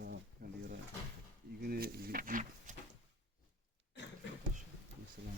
cevap kalıyor. İlgili mesela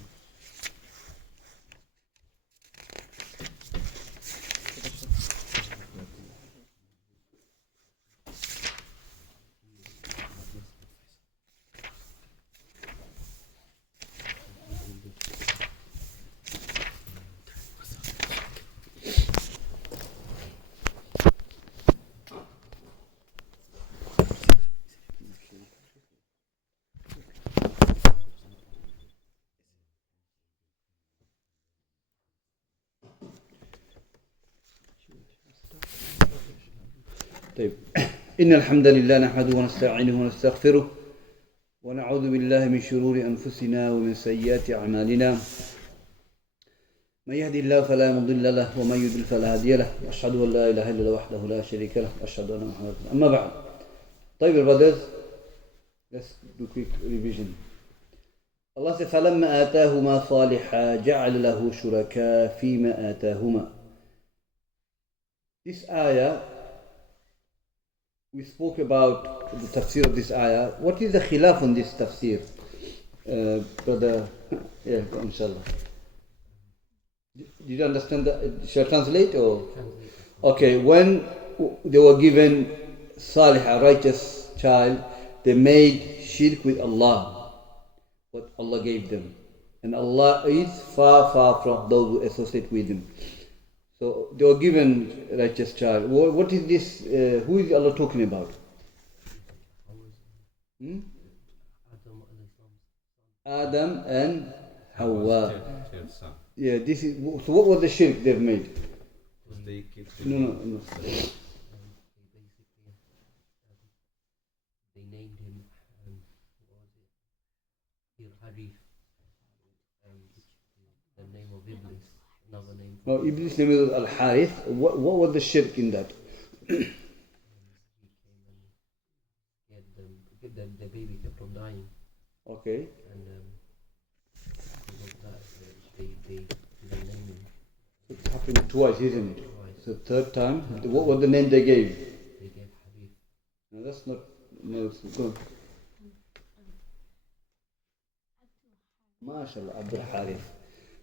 طيب إن الحمد لله نحمده ونستعينه ونستغفره ونعوذ بالله من شرور أنفسنا ومن سيئات أعمالنا من يهدي الله فلا مضل له ومن يضلل فلا هادي له وأشهد أن لا إله إلا الله وحده لا شريك له وأشهد أن محمدا أما بعد. طيب brothers, let's do quick revision. Allah says فَلَمَّا آتَاهُمَا صَالِحًا جَعَلَ لَهُ شُرَكَاءَ فِيمَا آتَاهُمَا. This ayah, we spoke about the tafsir of this ayah. What is the khilaf on this tafsir? Brother, yeah, inshallah. Did you understand that? Shall I translate or? Okay, when they were given salih, a righteous child, they made shirk with Allah, what Allah gave them. And Allah is far, far from those who associate with Him. So they were given a righteous child. What is this? Who is Allah talking about? Adam and Hawa. Yeah, this is. So what was the shirk they've made? No. They named him Harif, the name of Iblis, another name. Oh, Iblis name is Al-Harith. What was the shirk in that? He came and the baby kept on dying. Okay. And because of that, they didn't name him. It happened twice, isn't it? Twice. So third time, what was the name they gave? They gave Harif. No, that's not. No, it's good. MashaAllah, Abdul Harith.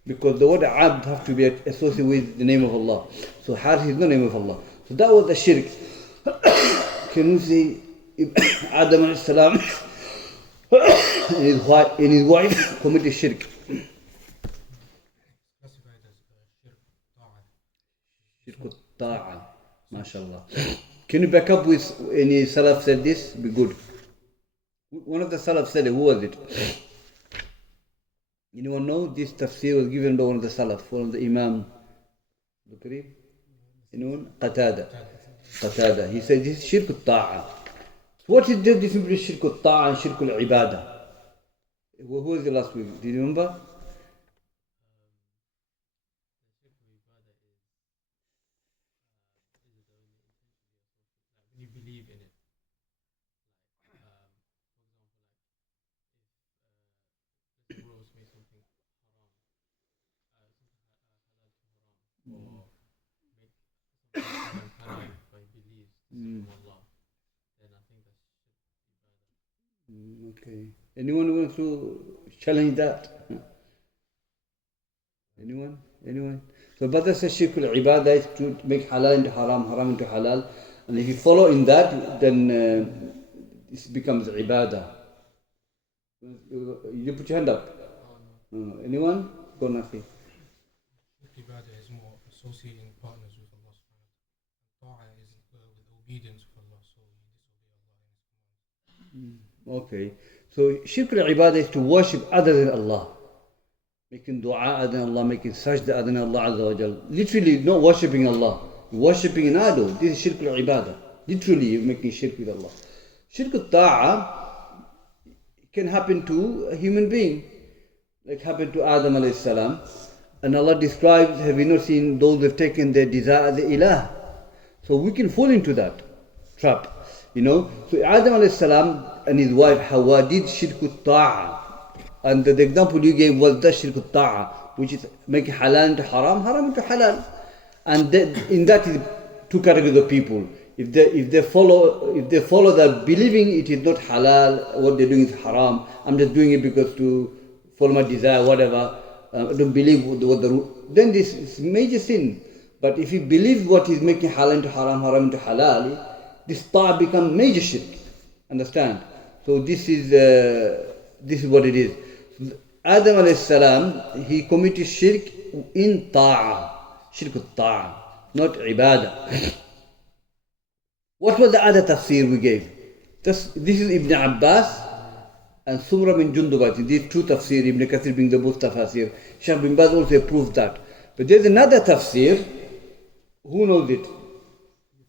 Because the word Abd have to be associated with the name of Allah. So Harith is the name of Allah. So that was the shirk. Can we see Adam alayhi salam and his wife committed shirk? Shirk ta'a. MashaAllah. Can you back up with any Salaf said this? Be good. One of the Salaf said it. Who was it? Anyone know? This tafsir was given by one of the Salaf, one of the Imam. Anyone? Qatada. He said this is shirk ta'a. What is the difference between shirk ta'a and shirk al-ibadah? Who was the last week? Do you remember? You believe in it. For example, like if Rose made something haram, or make something halal by belief in Allah, then I think that's shirk. Okay. Anyone wants to challenge that? Anyone? So brother says shirk al-ibadah is to make halal into haram, haram into halal. And if you follow in that, then this becomes ibadah. You put your hand up. No. Anyone? Go Nafi. Ibadah is more associating partners with Allah subhanahu wa ta'ala. Ta'ah is with obedience of Allah, so you disobey Allah and His commands. Okay. So shirk al-ibadah is to worship other than Allah. Making dua other than Allah, making sajda other than Allah Azza wa Jal. Literally not worshipping Allah. Worshipping an idol. This is shirk al-ibadah. Literally you're making shirk with Allah. Shirk al-ta'a can happen to a human being. Like happened to Adam alayhi salam. And Allah describes, have you not seen those who have taken their desire as the ilah? So we can fall into that trap. So Adam alayhi salam and his wife Hawa did shirk al-ta'a. And the example you gave was the shirk al-ta'a, which is making halal into haram, haram into halal. And in that is two categories of people. if they follow that believing it is not halal, what they're doing is haram. I'm just doing it because to follow my desire, whatever. I don't believe what the then this is major sin. But if you believe what is making halal into haram, haram into halal, this ta'ah become major shirk. Understand? So this is what it is. Adam alayhi salam, he committed shirk in ta'ah, shirk al-ta'ah, not ibadah. What was the other tafsir we gave? This is Ibn Abbas and Sumra bin Jundub. These two tafsir, Ibn Kathir being the both tafsir. Shaykh bin Baz also approved that. But there's another tafsir. Who knows it? I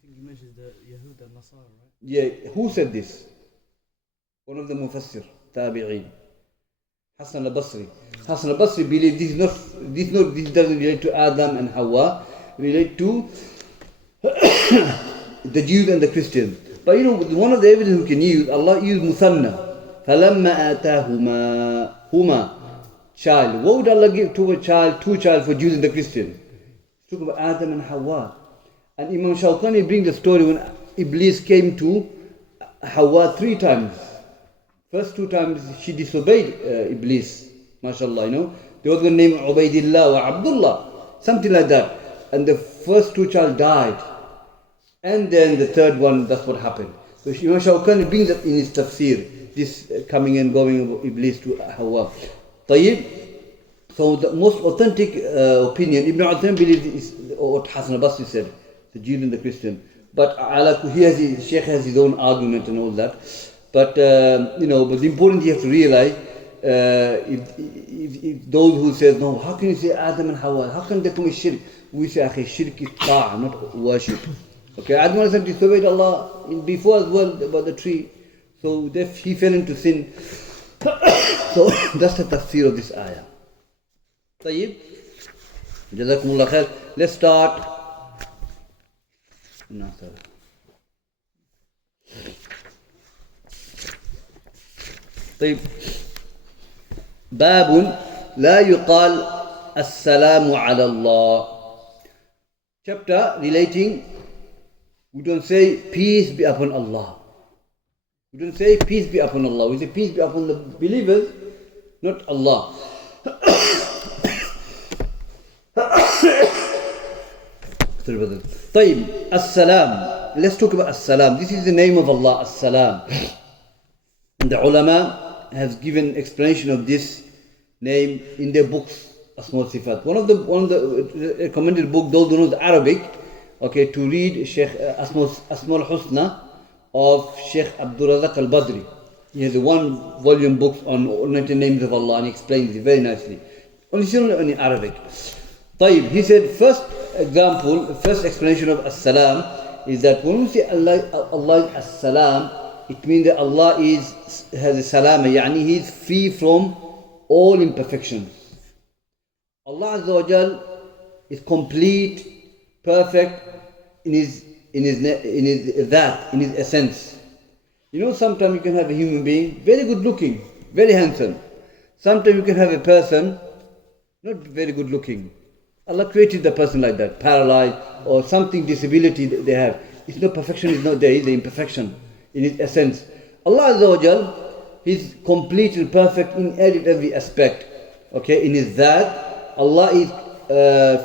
think you mentioned the Yahud and Nasara, right? Yeah, who said this? One of the Mufassir, Tabi'een. Hassan al-Basri. Hassan al-Basri believed this doesn't relate to Adam and Hawa, relate to the Jews and the Christians. But one of the evidence we can use, Allah used Musanna. فَلَمَّا آتَاهُمَا child. What would Allah give to a child, two child for Jews and the Christians? He talk about Adam and Hawa. And Imam Shawkani brings the story when Iblis came to Hawa 3 times. First 2 times she disobeyed Iblis. MashaAllah, There was one named Ubaidillah or Abdullah. Something like that. And the first 2 child died. And then the third one, that's what happened. So Imam Shawkani brings that in his tafsir. This coming and going of Iblis to Hawa. طيب. So the most authentic opinion, Ibn Uthman believes is what Hassan al-Basri said, the Jews and the Christian. But Shaykh has his own argument and all that. But but the important you have to realize, if those who say no, how can you say Adam and Hawa? How can they commit shirk? We say shirk is ta'ah, not worship. Okay, Adam disobeyed Allah before as well about the tree, so he fell into sin. So that's the tafsir of this ayah. طيب Jazakumullah khair. Let's start. طيب باب لا يقال السلام على الله. Chapter relating, we don't say peace be upon Allah. We don't say peace be upon Allah. We say peace be upon the believers, not Allah. طيب السلام. Let's talk about as-salam. This is the name of Allah, as-salam. The ulama has given explanation of this name in their books, Asma Sifat. One of the recommended book, those who know the Arabic, okay, to read Shaykh Asma al-Husna of Shaykh Abdul al-Badri. He has a 1-volume book on 19 names of Allah and he explains it very nicely. Only in Arabic. طيب, he said first explanation of as-salam is that when we say Allah is as-salam, it means that Allah has a salama, yani He is free from all imperfections. Allah Azza wa Jal is complete, perfect in his that, in his essence. Sometimes you can have a human being very good looking, very handsome. Sometimes you can have a person not very good looking. Allah created the person like that, paralyzed or something disability they have. It's not perfection, is not there, it's the imperfection in its essence. Allah Azza wa Jal, He's complete and perfect in every aspect. Okay, in His that, Allah is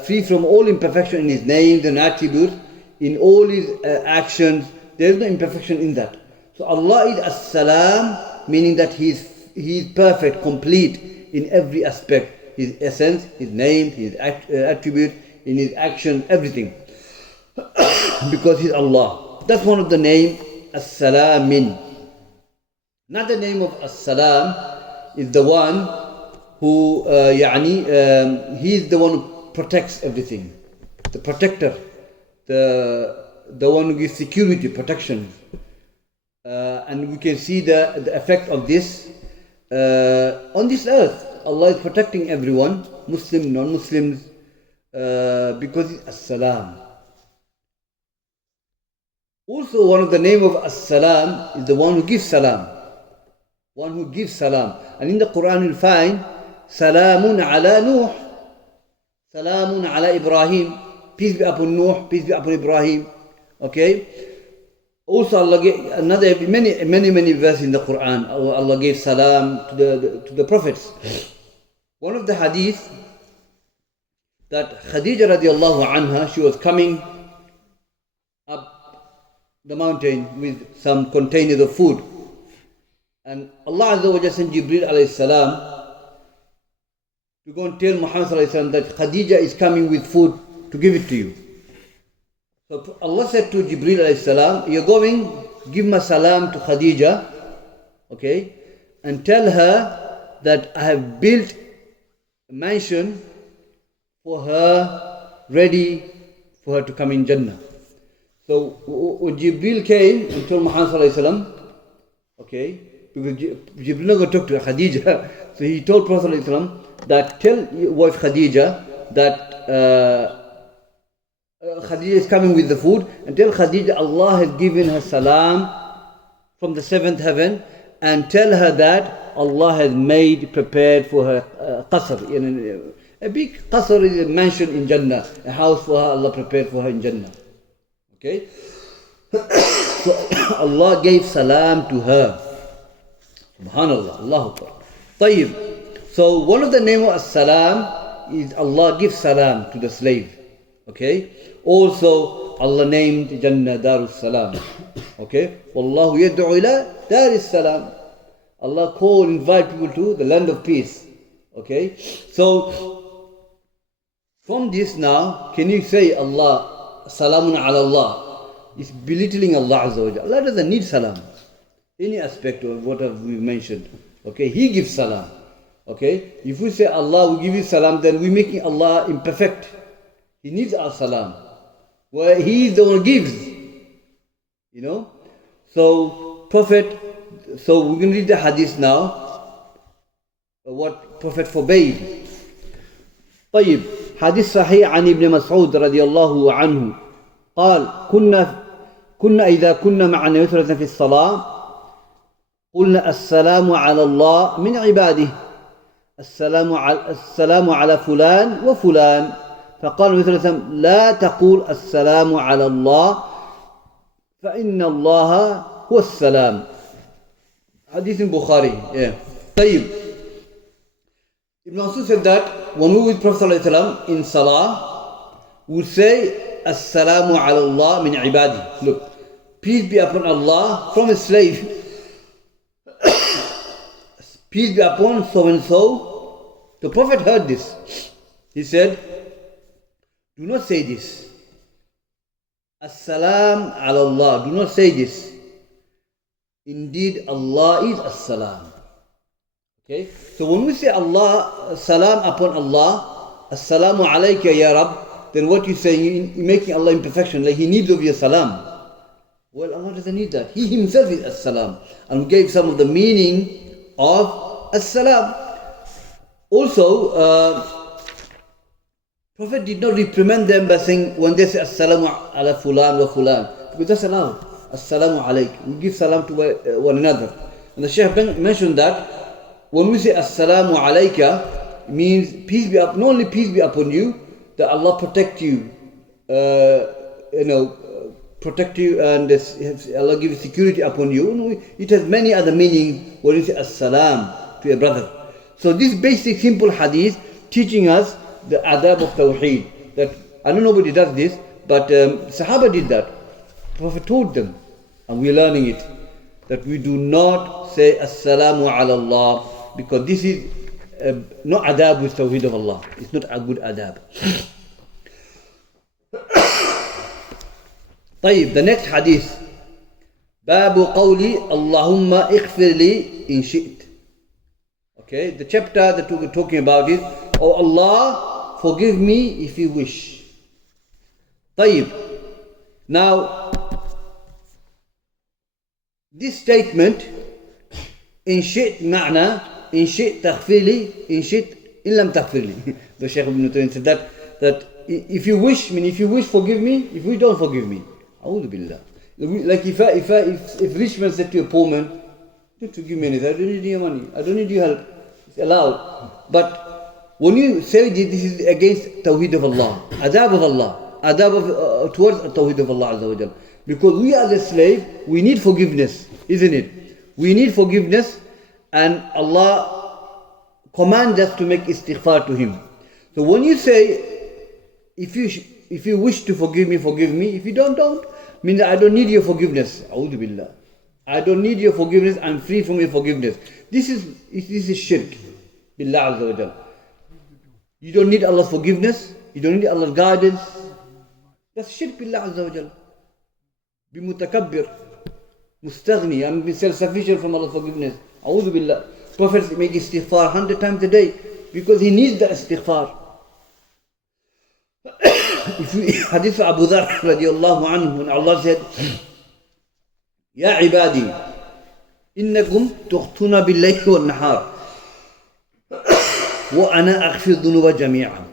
free from all imperfection in His names and attributes, in all His actions. There is no imperfection in that. So Allah is as-salam, meaning that He is perfect, complete in every aspect. His essence, His name, His attribute, in His action, everything. Because He's Allah. That's one of the name, as-salamin. Another name of as-salam is the one who, He is the one who protects everything. The protector. The one who gives security, protection. And we can see the effect of this on this earth. Allah is protecting everyone, Muslim, non-Muslims, because it's as-salam. Also, one of the name of as-salam is the one who gives salam. One who gives salam. And in the Quran you'll find Salamun ala Nuh, Salamun ala Ibrahim, peace be upon Nuh, peace be upon Ibrahim. Okay? Also, Allah gave another many verses in the Quran. Allah gave salam to the prophets. One of the hadith that Khadija radiallahu anha, she was coming up the mountain with some containers of food, and Allah Azza wa Jalla sent Jibril alayhi salam to go and tell Muhammad sallallahu alayhi wasallam that Khadija is coming with food to give it to you. So Allah said to Jibril alayhi salam, you're going, give my salam to Khadija, okay, and tell her that I have built a mansion for her, ready for her to come in Jannah. So when Jibril came and told Muhammad sallallahu alayhi wasallam, okay, because Jibril not going to talk to Khadija, so he told Prophet sallallahu alayhi wasallam that tell your wife Khadija that Khadija is coming with the food, and tell Khadija Allah has given her salam from the seventh heaven, and tell her that Allah has prepared for her qasr. A big qasr is a mansion in Jannah, a house for her, Allah prepared for her in Jannah. Okay? So Allah gave salam to her. Subhanallah, Allahu Akbar. Tayyib. So one of the name of as-salam is Allah gives salam to the slave. Okay? Also Allah named Jannah Darus Salam. Okay? Wallahu yad'u ila Daris Salam. Allah invite people to the land of peace. Okay? So from this now, can you say Allah, salamun ala Allah? It's belittling Allah Azza wa Jalla. Allah doesn't need salam. Any aspect of what we mentioned. Okay? He gives salam. Okay? If we say Allah will give you salam, then we're making Allah imperfect. He needs our salam. Well, He is the one who gives. You know? So, Prophet, so we're going to read the hadith now. What Prophet forbade. طيب. حديث صحيح عن ابن مسعود رضي الله عنه قال كنا إذا كنا مع النبي صلى الله عليه وسلم في الصلاة قلنا السلام على الله من عباده السلام على فلان وفلان فقال النبي صلى الله عليه وسلم لا تقول السلام على الله فإن الله هو السلام. حديث البخاري. طيب. Ibn Masud said that when we with Prophet ﷺ in Salah, we say Assalamu ala Allah min ibadi. Look, peace be upon Allah from a slave. Peace be upon so and so. The Prophet heard this. He said, do not say this. As-salam ala Allah. Do not say this. Indeed, Allah is as-salam. Okay? So when we say Allah, salam upon Allah, as-salamu alayka ya Rabb, then what you're saying, you're making Allah imperfection, like He needs of your salam. Well, Allah doesn't need that. He Himself is as-salam. And we gave some of the meaning of as-salam. Also, Prophet did not reprimand them by saying, when they say as-salamu ala fulan wa fulan, because that's allowed. As-salamu alayk. We give salam to one another. And the Shaykh mentioned that when we say Assalamu alayka, means peace be up, not only peace be upon you, that Allah protect you, protect you, and Allah give security upon you. It has many other meanings when you say Assalam to a brother. So this basic simple hadith teaching us the adab of Tawheed. That I know nobody does this, but Sahaba did that. The Prophet told them, and we're learning it, that we do not say Assalamu ala Allah, because this is not adab with Tawheed of Allah. It's not a good adab. طيب, the next hadith. باب قولي اللهم اغفر لي إن شئت. Okay, the chapter that we're talking about is, oh Allah, forgive me if you wish. طيب. Now, this statement, إن شئت معنى إن شئت تغفر لي إن شئت إن لم تغفر لي. The Shaykh ibn Tawheed said that if you wish, if you wish, forgive me. If you don't, forgive me. A'udhu billah. Like if rich man said to a poor man, don't give me anything, I don't need your money, I don't need your help. It's allowed. But when you say this is against Tawheed of Allah, adab of Allah, adab of towards Tawheed of Allah Azza wa Jal. Because we are the slave, we need forgiveness, isn't it? We need forgiveness, and Allah commands us to make istighfar to Him. So when you say, if you wish to forgive me, forgive me. If you don't, means I don't need your forgiveness. A'udhu billah. I don't need your forgiveness, I'm free from your forgiveness. This is shirk. Billah Azza wa Jal. You don't need Allah's forgiveness, you don't need Allah's guidance. That's shirk billah Azza wa Jal. Be mutakabbir, mustaghni, I'm self-sufficient from Allah's forgiveness. A'udhu billah. Prophets make istighfar 100 times a day because he needs the istighfar. Hadith of Abu Dhar radiallahu anhu, when Allah said, Ya ibadi, innakum tuqtuna billayhi wal nahar, wa ana aghfir dhunuba jami'an.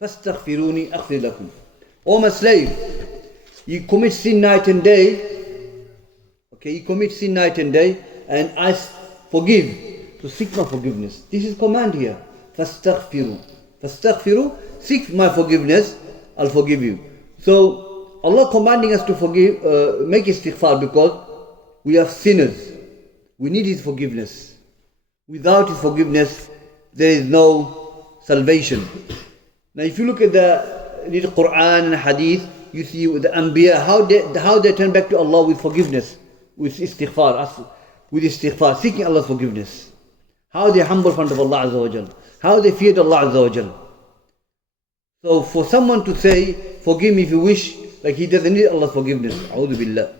Fastaghfiruni aghfir lakum. O my slave, you commit sin night and day. Okay, you commit sin night and day, and I forgive. So seek my forgiveness. This is command here. Fastaghfiru. Fastaghfiru. Seek my forgiveness, I'll forgive you. So Allah commanding us to forgive, make istighfar because we are sinners. We need His forgiveness. Without His forgiveness, there is no salvation. Now, if you look at the Quran and Hadith, you see the Anbiya how they turn back to Allah with forgiveness, with istighfar, seeking Allah's forgiveness. How they humble in front of Allah Azza wa Jal. How they feared Allah Azza wa Jal. So for someone to say, forgive me if you wish, like he doesn't need Allah's forgiveness. A'udhu billah.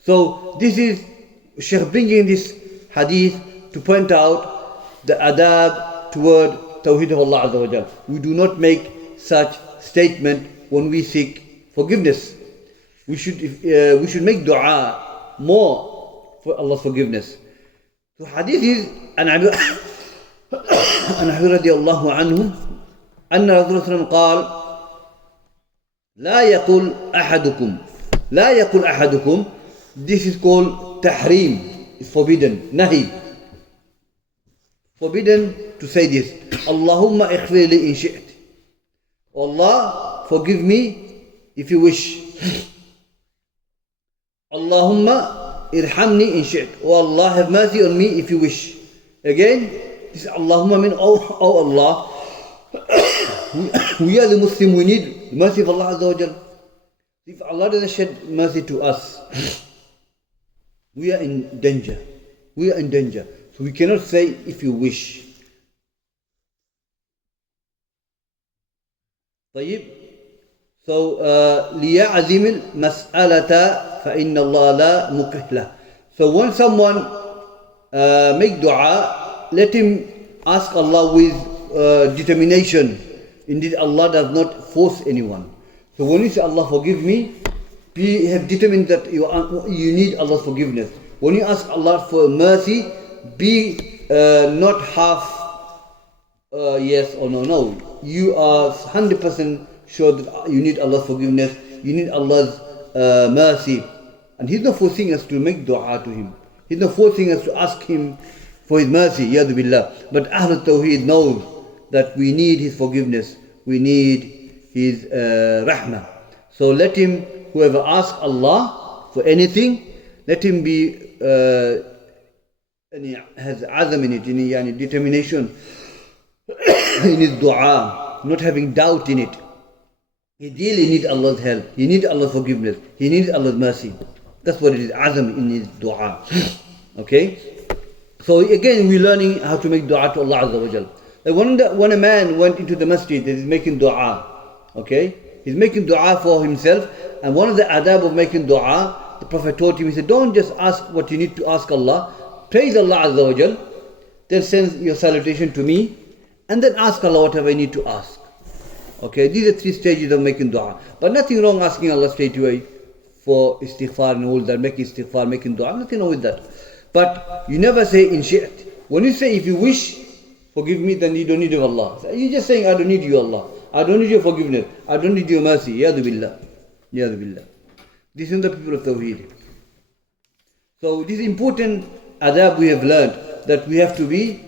So this is Shaykh bringing this hadith to point out the adab toward Tawheed of Allah Azza wa Jal. We do not make such statement when we seek forgiveness. We should make dua more for Allah's forgiveness. So hadith is an Abu radiallahu anhu أن رسول الله صلى الله عليه وسلم قال لا يقول أحدكم. This is called tahrim. It's forbidden. Nahi. Forbidden to say this. Allahumma ighfir li in shi'at. Allah, forgive me if you wish. Allahumma irhamni in shi'at. Oh Allah, have mercy on me if you wish. Again, this Allahumma means, oh Allah, we are the Muslim, we need mercy of Allah Azza wa Jal. If Allah doesn't shed mercy to us, we are in danger. We are in danger. So we cannot say if you wish. طيب. So ليعزم المسألة فإن الله لا مكره له. So when someone make dua, let him ask Allah with determination. Indeed, Allah does not force anyone. So when you say, Allah forgive me, be have determined that you need Allah's forgiveness. When you ask Allah for mercy, be not half yes or no. You are 100% sure that you need Allah's forgiveness, you need Allah's mercy. And He's not forcing us to make dua to Him. He's not forcing us to ask Him for His mercy, yadu billah. But Ahlul Tawheed knows that we need His forgiveness, we need His rahmah. So let him, whoever asks Allah for anything, let him be has azam in it, yani determination in his dua, not having doubt in it. He really needs Allah's help, he needs Allah's forgiveness, he needs Allah's mercy. That's what it is, azam in his dua. Okay? So again, we're learning how to make dua to Allah Azza wa Jal. Like when a man went into the masjid, he's making dua. Okay? He's making dua for himself, and one of the adab of making dua, the Prophet taught him, he said, don't just ask what you need to ask Allah, praise Allah Azza wa Jal, then send your salutation to me, and then ask Allah whatever you need to ask. Okay, these are 3 stages of making dua. But nothing wrong asking Allah straight away for istighfar and all that, making istighfar, making dua, nothing wrong with that. But you never say in shi'at. When you say if you wish, forgive me, then you don't need of Allah. You're just saying, I don't need you, Allah. I don't need your forgiveness. I don't need your mercy. Yadu billah. Yadu billah. This is the people of Tawheed. So this important adab we have learned, that we have to be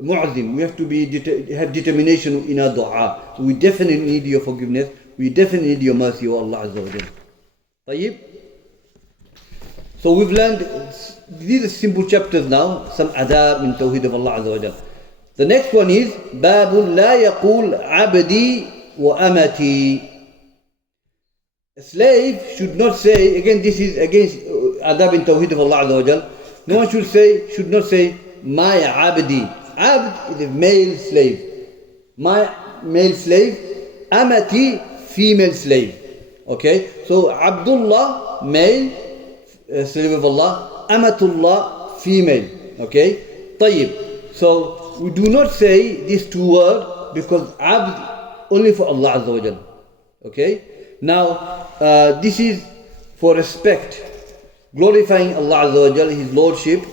mu'azim. We have to be have determination in our dua. We definitely need your forgiveness. We definitely need your mercy, O Allah Azza wa Jalla. طيب. So we've learned, these are simple chapters now, some adab in Tawheed of Allah Azza wa Jal. The next one is باب لا يقول عبدي وأمتي. A slave should not say, again this is against adab in Tawheed of Allah Azza wa Jal. No one should not say my abdi. Abd is a male slave. My male slave. Amati, female slave. Okay, so Abdullah, male slave of Allah. Amatullah, female. Okay, طيب. So we do not say these two words because Abd only for Allah Azza wa Jal. Okay, now this is for respect, glorifying Allah Azza wa Jal, His Lordship.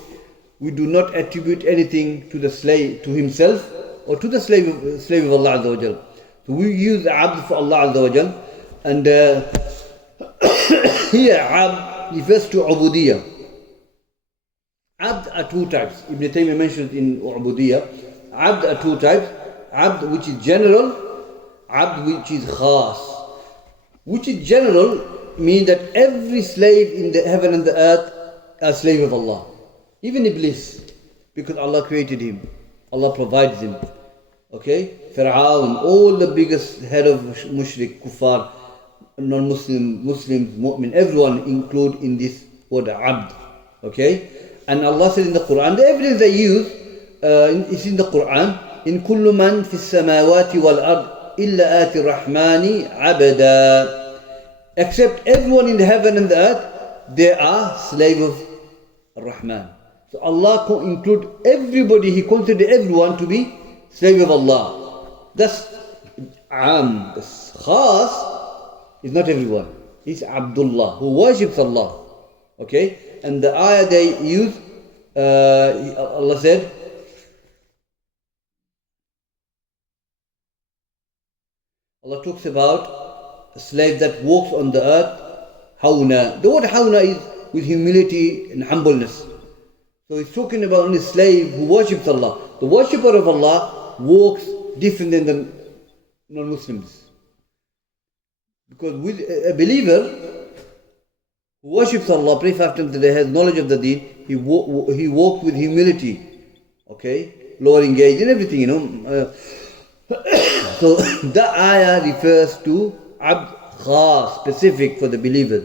We do not attribute anything to the slave, to himself, or to the slave of Allah Azza wa Jal. So we use Abd for Allah Azza wa Jal, and here Abd refers to Ubudiyah. Abd are two types. Ibn Taymiyyah mentioned in Ubudiyah. Abd are two types. Abd which is general, Abd which is khas. Which is general means that every slave in the heaven and the earth are slave of Allah. Even Iblis, because Allah created him. Allah provides him. Okay? Fir'aun, all the biggest head of mushrik, kuffar, non-Muslim, Muslims, mu'min, everyone include in this word Abd. Okay? And Allah said in the Quran, the evidence they use is in the Quran, in kullu man fi samawati wal ard illa ati rahmani abada. Except everyone in the heaven and the earth, they are slave of Rahman. So Allah include everybody, He considered everyone to be slave of Allah. That's Am. That's Khas is not everyone. It's Abdullah, who worships Allah. Okay? And the ayah they use, Allah said, Allah talks about a slave that walks on the earth, Hawna. The word Hawna is with humility and humbleness. So he's talking about only a slave who worships Allah. The worshipper of Allah walks different than the non-Muslims. Because with a believer who worships Allah, prays 5 times a day, has knowledge of the deen, he walks with humility. Okay? Lowering gaze and everything, you know. So the ayah refers to Abd Khas, specific for the believer.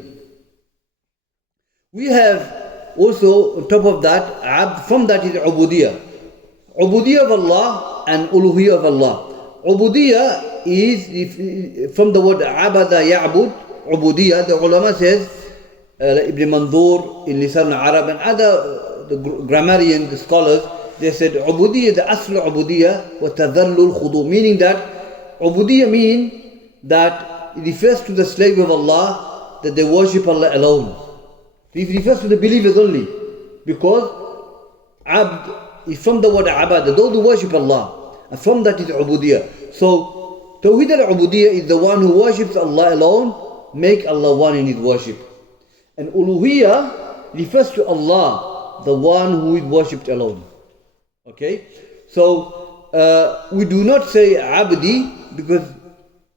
We have also, on top of that, Abd, from that is Ubudiyah. Ubudiyah of Allah and Uluhiyah of Allah. Ubudiyah is from the word Abada Ya'bud, Ubudiyah. The ulama says, Ibn Mandur in Lisan al-Arab and other the grammarians, the scholars, they said Ubudiyah, the Asl Ubudiyah, wa Tadhallul Khudu, meaning that Ubudiyah means that it refers to the slave of Allah, that they worship Allah alone. It refers to the believers only, because Abd is from the word Abada, those who worship Allah, and from that is Ubudiyah. So Tawheed al-Ubudiyah is the one who worships Allah alone, make Allah one in His worship. And Uluhiyah refers to Allah, the one who is worshipped alone. Okay? So we do not say Abdi, because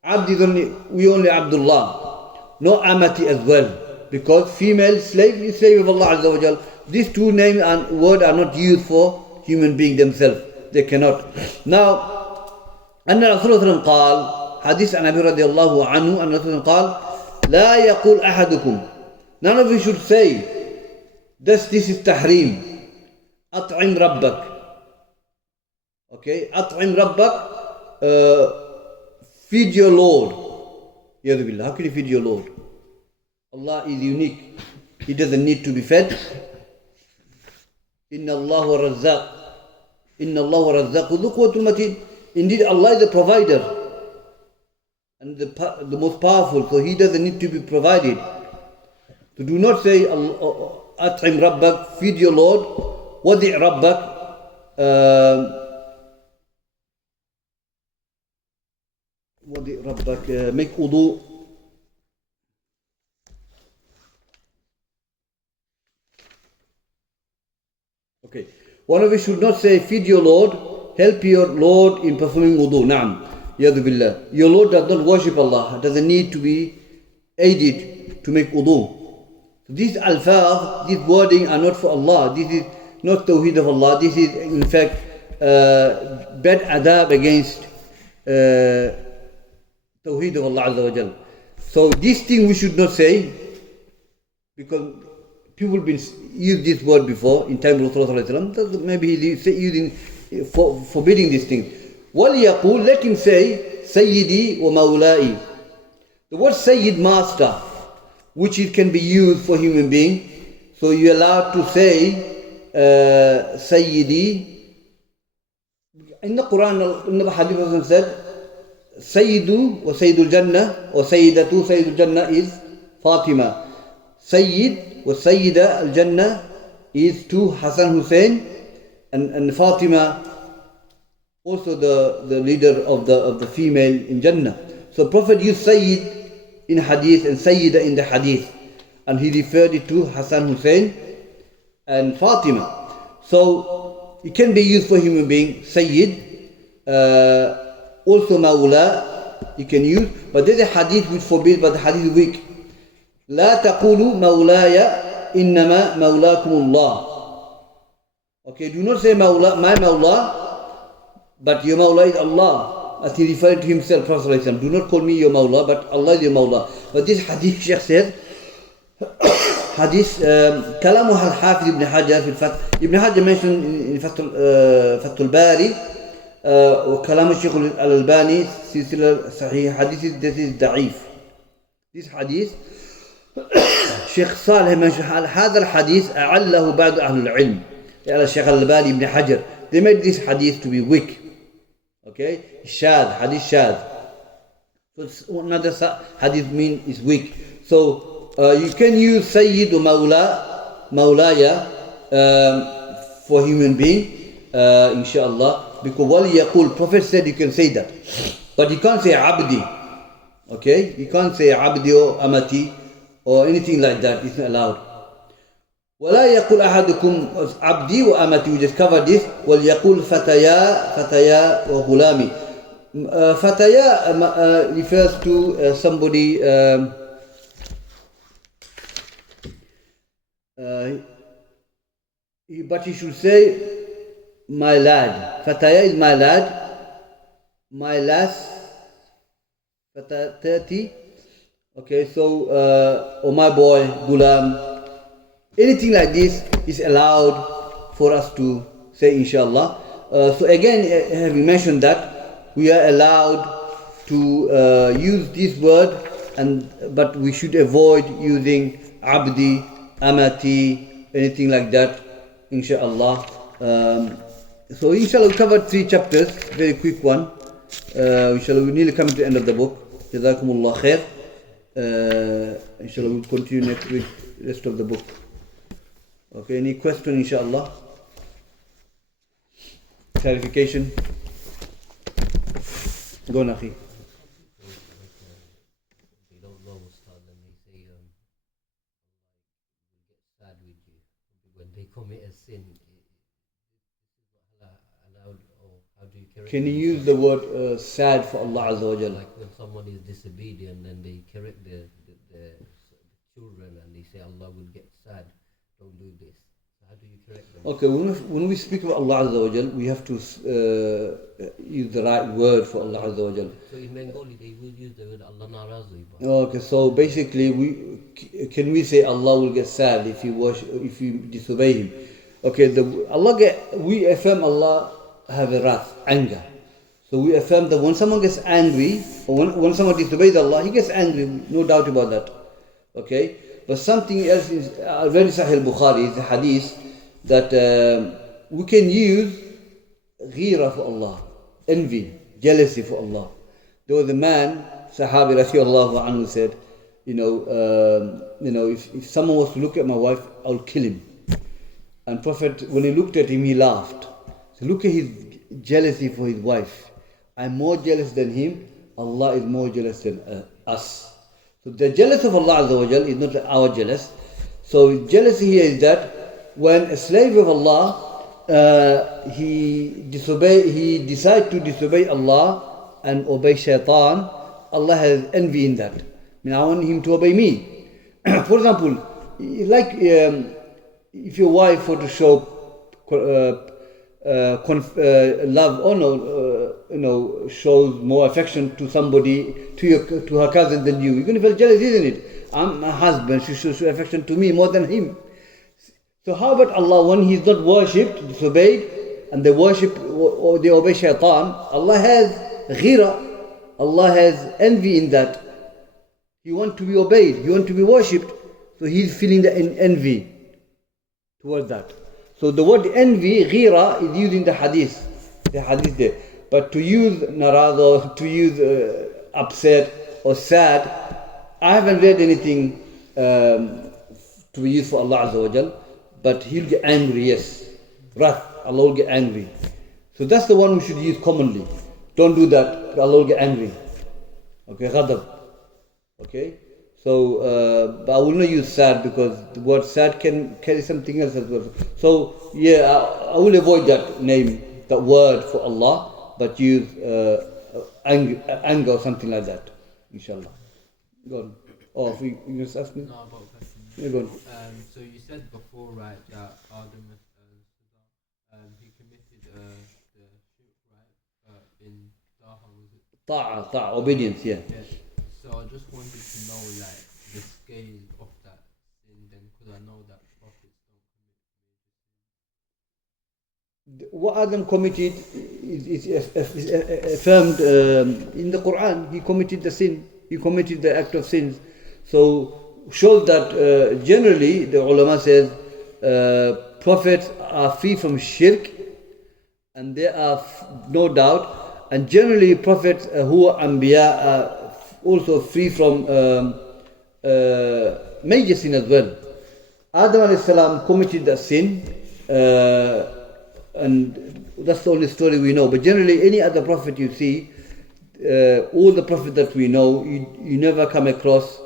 Abdi is only Abdullah. No Amati as well. Because female slave is slave of Allah Azza wa Jal. These two names and words are not used for human beings themselves. They cannot. Now, أن رسول الله قال حديث عن أبي رضي الله عنه أن رسول الله قال لا يقول أحدكم. None of you should say this is tahrim. أطعم ربك. Okay, أطعم ربك. Feed your Lord. How can you feed your Lord? Allah is unique. He doesn't need to be fed. Inna Allah wa razzaq. Inna Allah wa razzaq dhu quwwatul matin. Indeed, Allah is the provider and the most powerful, so He doesn't need to be provided. So do not say At'im Rabbak, feed your Lord, Wadi' Rabbak, Wadi' Rabbak, make wudu. Okay. One of you should not say, feed your Lord, help your Lord in performing wudu. Na'am. Yadu billah. Your Lord does not worship Allah, doesn't need to be aided to make wudu. So these alfaz, these wording are not for Allah. This is not Tawheed of Allah. This is in fact bad adab against Tawheed of Allah Azza wa Jal. So this thing we should not say, because people have been used this word before in time of Rasulullah. Maybe he's using forbidding this thing. وَلْيَقُولْ, let him say Sayyidi wa Mawla'i. The word Sayyid, master, which it can be used for human being. So you're allowed to say Sayyidi. In the Quran, in the Hadith said Sayyidu wa Sayyidul Jannah or Sayyidatu Sayyidul Jannah is Fatima. Sayyid wa Sayyida al Jannah is two, Hassan Hussein, and Fatima, also the leader of the female in Jannah. So Prophet used Sayyid in Hadith and Sayyida in the Hadith, and he referred it to Hassan Hussein and Fatima. So it can be used for human being, Sayyid, also Mawla, you can use, but there's a Hadith which forbids, but the Hadith is weak. لا تقولوا مولاي إنما مولاكم الله. Okay, do not say Mawla, my Mawla, but your Mawla is Allah, as he referred to himself, Prophet ﷺ. Do not call me your Mawla, but Allah is your Mawla. But this Hadith, Shaykh says, Hadith, كلامها الحافظ ابن حجر في الفتح. ابن حجر mentioned in فتح الباري, وكلام الشيخ الألباني سلسلة صحيح حديث this is ضعيف. This hadith Shaykh Saleh mentioned هذا الحديث أعله بعض أهل العلم على الشيخ الألباني ابن حجر. They made this hadith to be weak. Okay, shad, hadith shad. So another hadith mean is weak. So you can use Sayyid or Mawlaya for human being, inshallah, because Wali Yaqul, Prophet said you can say that. But you can't say Abdi. Okay? You can't say Abdi or Amati or anything like that. It's not allowed. ولا يقول أحدكم عبدي وأمتي. We just covered this. وليقول فتيا وغلامي. Fataya refers to somebody. But he should say my lad. Fataya is my lad, my lass, fatati. Okay, so or my boy, gulam. Anything like this is allowed for us to say, inshallah. So again, having mentioned that, we are allowed to use this word, but we should avoid using abdi, amati, anything like that, inshallah. So inshallah we covered 3 chapters, very quick one. Inshallah we nearly come to the end of the book. Jazakumullah khair. Inshallah we'll continue next week, rest of the book. Okay, any question, inshallah? Clarification? Go on, Akhi. They don't know Ustadh, and they say will get sad with you when they commit a sin. This is not allowed, or how do you correct? Can you use the word sad for Allah Azza wa Jalla? Like when someone is disobedient, then they correct the children, and they say Allah will get sad. Don't do this. So how do you correct them? Okay, when we speak about Allah Azza wa Jal, we have to use the right word for Allah Azza wa Jal. So in Bengali, they will use the word Allah Narazi. Okay, so basically, can we say Allah will get sad if you disobey Him? Okay, we affirm Allah have a wrath, anger. So we affirm that when someone gets angry, or when someone disobeys Allah, he gets angry, no doubt about that. Okay, but something else is very Sahih al-Bukhari, is a hadith that we can use ghira for Allah, envy, jealousy for Allah. There was a man, Sahabi radiallahu anhu said, if someone was to look at my wife, I'll kill him. And Prophet, when he looked at him, he laughed. So look at his jealousy for his wife. I'm more jealous than him. Allah is more jealous than us. So the jealous of Allah Azza wa Jal is not our jealous. So jealousy here is that when a slave of Allah, he decides to disobey Allah and obey shaitan, Allah has envy in that. I want him to obey me. for example, like if your wife were to show love or no, shows more affection to somebody, to her cousin than you, you're going to feel jealous, isn't it? I'm my husband, she shows affection to me more than him. So how about Allah when He's not worshipped, disobeyed, and they worship or they obey shaitan? Allah has ghira, Allah has envy in that. He wants to be obeyed, He wants to be worshipped, so He's feeling the envy towards that. So the word envy, ghira, is used in the hadith there. But to use narad or to use upset or sad, I haven't read anything to be used for Allah Azza wa Jal, but He'll get angry, yes. Wrath, Allah will get angry. So that's the one we should use commonly. Don't do that, Allah will get angry. Okay, ghadab. Okay? So, but I will not use sad because the word sad can carry something else as well. So, yeah, I will avoid that name, that word for Allah, but use anger or something like that, inshallah. Go on. Oh, if you just ask me? No, I've got a question. Yeah, go on. So you said before, right, that Adam, he committed the shirk, right, in Taha, was it? Ta'a, obedience, yeah. Yeah. So I just wanted to know, like, the scale of that sin, then, because I know that prophets don't commit. What Adam committed is affirmed in the Quran. He committed the sin. He committed the act of sins. So shows that generally the ulama says prophets are free from shirk, and there are no doubt. And generally prophets who are anbiya are also free from major sin as well. Adam alayhi salam committed the sin, and that's the only story we know. But generally, any other prophet you see, all the prophets that we know, you never come across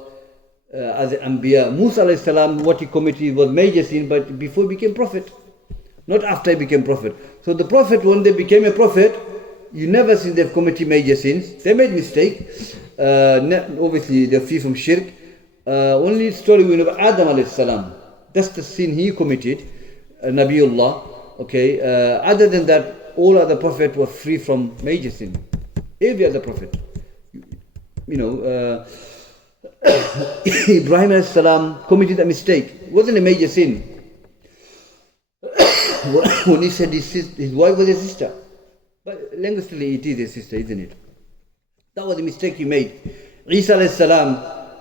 as an anbiya. Musa alayhi salam, what he committed was major sin, but before he became prophet, not after he became prophet. So the prophet, when they became a prophet, you never see they've committed major sins. They made mistakes. Obviously, they're free from shirk. Only story we know about Adam alayhi salam. That's the sin he committed, Nabiullah. Okay. Other than that, all other prophets were free from major sin. Every other prophet. Ibrahim alayhi salam committed a mistake. It wasn't a major sin. When he said his wife was his sister. But linguistically it is his sister, isn't it? That was the mistake he made. Isa alayhi salam,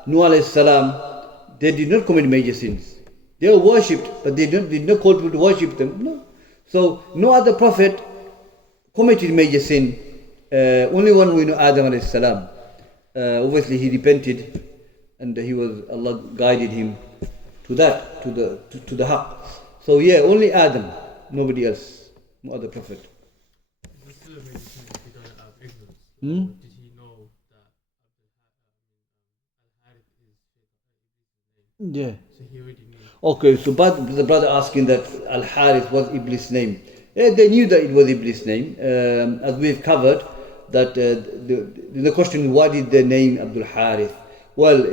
Nuh alayhi salam, they did not commit major sins. They were worshipped, but they did not call people to worship them. No. So no other prophet committed major sin. Only one we know, Adam alayhi salam. Obviously he repented, and Allah guided him to that, to the haqq. So yeah, only Adam, nobody else, no other prophet. Is it still a major sin if he done it out of ignorance? Hmm? Or did he know that al-Harith is Shaykh's name? Yeah. So he already knew. Okay, so the brother asking that Al-Harith was Iblis' name. Yeah, they knew that it was Iblis' name. As we've covered, that the question is, why did they name Abdul Harith? Well,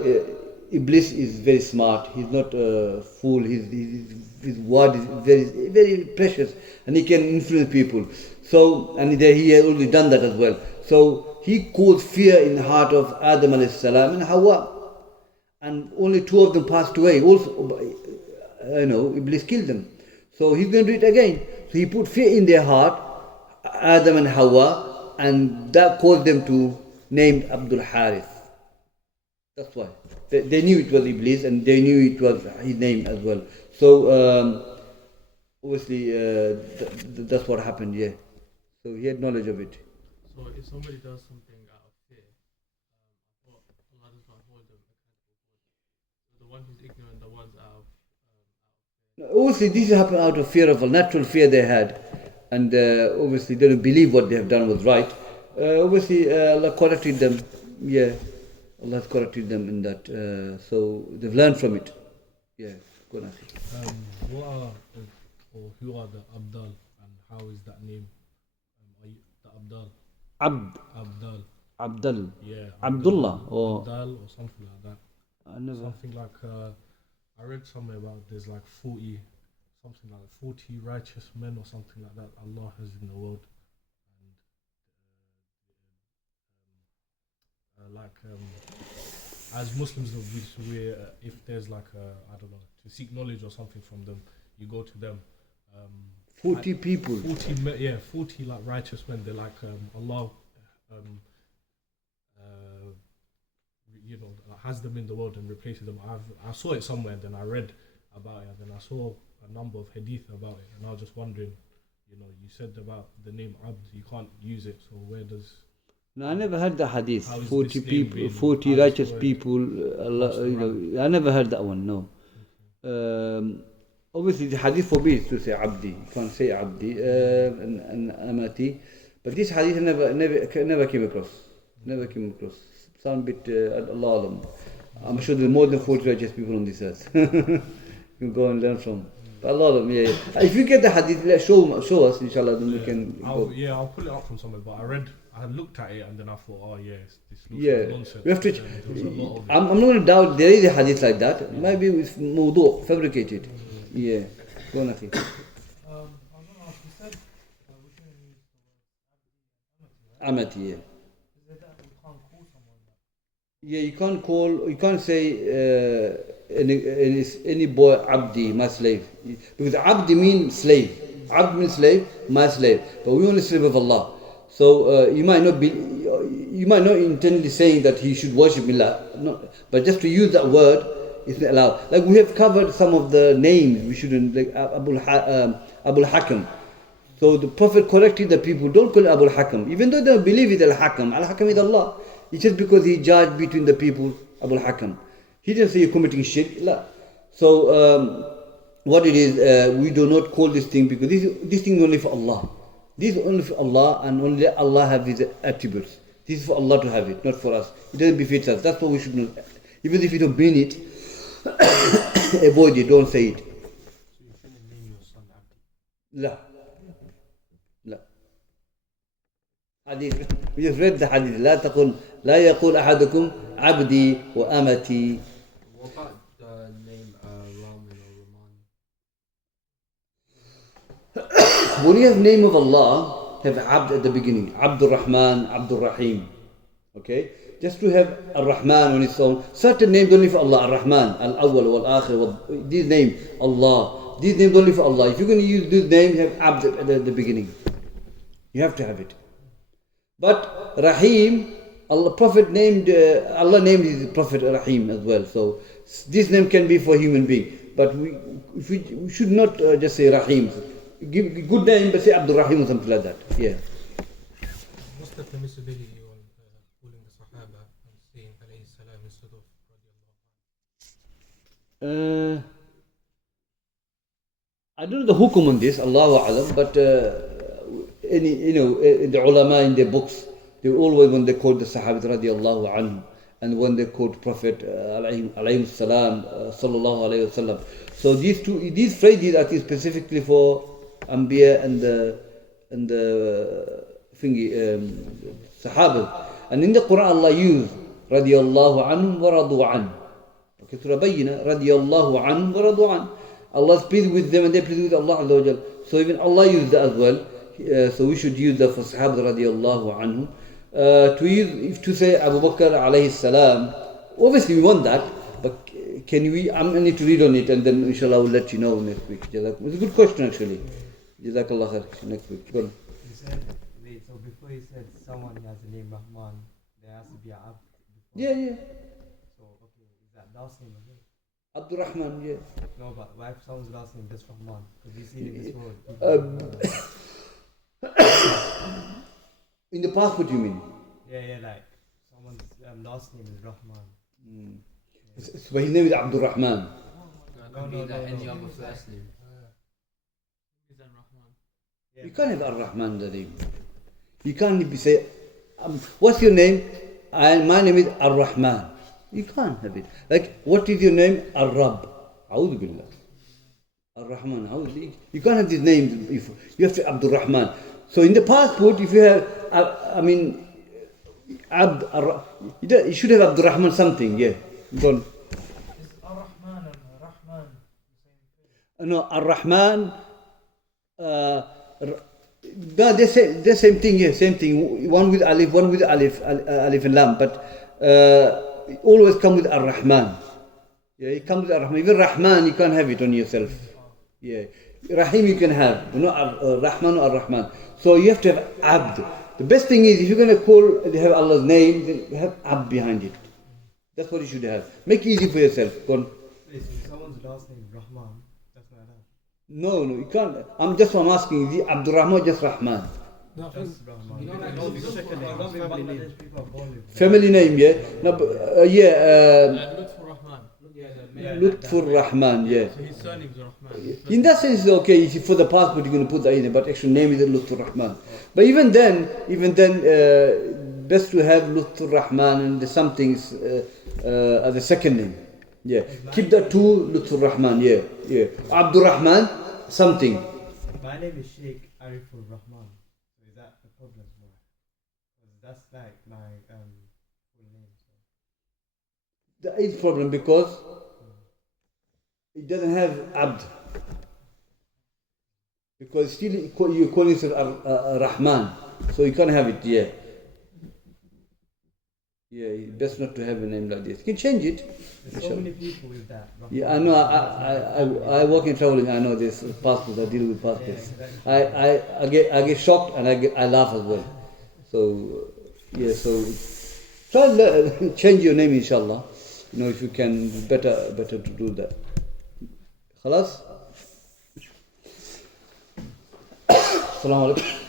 Iblis is very smart. He's not a fool. His word is very, very precious, and he can influence people. So, and he had already done that as well. So he caused fear in the heart of Adam alayhi salam and Hawa, and only two of them passed away. Also, Iblis killed them. So he's going to do it again. So he put fear in their heart, Adam and Hawa, and that caused them to name Abdul Harith. That's why. They knew it was Iblis, and they knew it was his name as well. So, obviously, that's what happened, yeah. So he had knowledge of it. So if somebody does something out of fear, Allah does not hold them accountable. So the one who's ignorant, the one's out of Obviously, these happen out of fear of a natural fear they had, and obviously they don't believe what they have done was right. Obviously, Allah corrected them, yeah. Allah has corrected them in that, so they've learned from it. Yeah, go on. What are or who are the Abdul, and how is that name? Are you the Abdul? Abdul. Abdul. Yeah. Abdullah or Abdul or something like that. I never. Something like I read somewhere about there's like 40, something like 40 righteous men or something like that Allah has in the world, and as Muslims we if there's like I don't know, to seek knowledge or something from them, you go to them. 40 people. 40 like righteous men. They're like Allah, you know, has them in the world and replaces them. I saw it somewhere, and then I read about it, and then I saw a number of hadith about it, and I was just wondering, you know, you said about the name Abd, you can't use it, so where does? No, I never heard the hadith. How is 40 this name people, being 40 passed righteous away? people. Allah, you know, I never heard that one. No. Obviously, the hadith forbids to say Abdi. You can't say Abdi and Amati. But this hadith never came across. Never came across. Sound bit Allah Alam. I'm sure there are more than 40 righteous people on this earth. You can go and learn from. But Allah Alam, yeah. If you get the hadith, show us, inshallah, then we can go. I'll pull it up from somewhere. But I looked at it, and then I thought, oh yes, this looks like nonsense. We have to. And there was a lot of it. I'm not going to doubt there is a hadith like that. Maybe it's mawdu', fabricated. Yeah. Go on, Akhi. I was going to ask, you said we shouldn't use the word Amati, yeah. Is it that we can't call someone that? Yeah, you can't say any boy Abdi, my slave. Because Abdi means slave. Abd means slave, my slave. But we only slave of Allah. So you might not intendly saying that he should worship Allah. No, but just to use that word is not allowed. Like we have covered some of the names we shouldn't, like Abul Hakam. So the Prophet corrected the people, don't call Abul Hakam. Even though they don't believe it, Al-Hakam. Al-Hakam is Allah. It's just because he judged between the people, Abul Hakam. He didn't say you're committing shirk. La. So what it is, we do not call this thing because this thing is only for Allah. This is only for Allah, and only Allah have His attributes. This is for Allah to have it, not for us. It doesn't befit us. That's what we should know. Even if you don't mean it, avoid it, don't say it. So you shouldn't name your son Abdi. La. Hadith. We just read the hadith. لا يقول أحدكم عبدي وأمتي. What about the name Raman or Rahman? When you have name of Allah, have Abd at the beginning. Abdul Rahman, Abdul Rahim. Okay? Just to have Ar-Rahman on its own. Certain names only for Allah. Ar-Rahman, Al-Awwal, Wal-Akhir. These names, Allah. These names only for Allah. If you're going to use these names, have Abd at the beginning. You have to have it. But Rahim, Allah named his Prophet Rahim as well. So this name can be for human being. But we should not just say Rahim. Give a good name, but say Abdul Rahim or something like that. Yeah. What's the permissibility on calling the Sahaba and saying alayhi salam instead of radiallahu anhu? I don't know the hukum on this, Allahu Alam, but the ulama in their books, they always, when they quote the Sahabit radiallahu anhu, and when they quote Prophet alayhi salam, sallallahu alayhi wasallam. So these phrases are specifically for Anbiya and the Sahaba. And in the Quran Allah used radiallahu anhum wa radu an. Okay, Surah Bayyina, radiallahu anhum wa radu an. Allah is pleased with them and they are pleased with Allah Azza wa Jal. So even Allah used that as well. So we should use that for Sahaba radiallahu anhum. To say Abu Bakr alayhi salam, obviously we want that, but can we? I need to read on it and then inshallah we'll let you know next week. It's a good question actually. Jazakallah khair. Next week. Go on. You said, so before you said someone has the name Rahman, there has to be an Abd before. Yeah. So, okay, is that last name again? Abdul Rahman, yeah. No, but what if someone's last name is Rahman? Because we see it in this world. In the past, what do you mean? Yeah, like someone's last name is Rahman. So his name is Abdul Rahman. It could be like any other first name. Is that Rahman? Yeah, You can't have Ar-Rahman the name. You can't say, what's your name? My name is Ar-Rahman. You can't have it. Like, what is your name? Ar-Rab. A'udhu Billah. Ar-Rahman. You can't have these names. You have to Abdul Rahman. So in the passport, if you have, you should have Abdul Rahman something, yeah. Go on. No, Ar-Rahman. No, they say the same thing here, same thing. One with alif, one with alif and lam, but always come with Ar-Rahman. Yeah, it comes with Ar-Rahman. Even Rahman, you can't have it on yourself. Yeah, Rahim you can have, not Rahman or Ar-Rahman. So you have to have Abd. The best thing is if you're going to call, they have Allah's name, then you have Abd behind it. That's what you should have. Make it easy for yourself. Go on. Please, if someone's last name is Rahman, that's not allowed. No, you can't. I'm asking, is it Abdul Rahman or just Rahman? No, Just Rahman. no, the second name, Some in family name. Bangladesh people are born with that. Family name, yeah? No, Lutfur Rahman. Lutfur Rahman, yeah. So his surname is Rahman. In that sense, it's okay. If for the passport, you're going to put that in, but actual name is Lutfur Rahman. But even then, best to have Lutfur Rahman and the somethings as a second name. Yeah, keep that too, Lutfur Rahman. Yeah. Abdul Rahman, something. My name is Shaykh Arifur Rahman. So is that a problem? Because that's like my full name. So. There is problem because it doesn't have Abd. Because still you call yourself Rahman, so you can't have it. Yeah, it's best not to have a name like this. You can change it. There's so many people with that. Rahman. Yeah, I know. I work in traveling. I know this passports. I deal with passports. Yeah, exactly. I get shocked and I laugh as well. So yeah, so try change your name, inshallah. You know, if you can, better to do that. خلاص. السلام عليكم.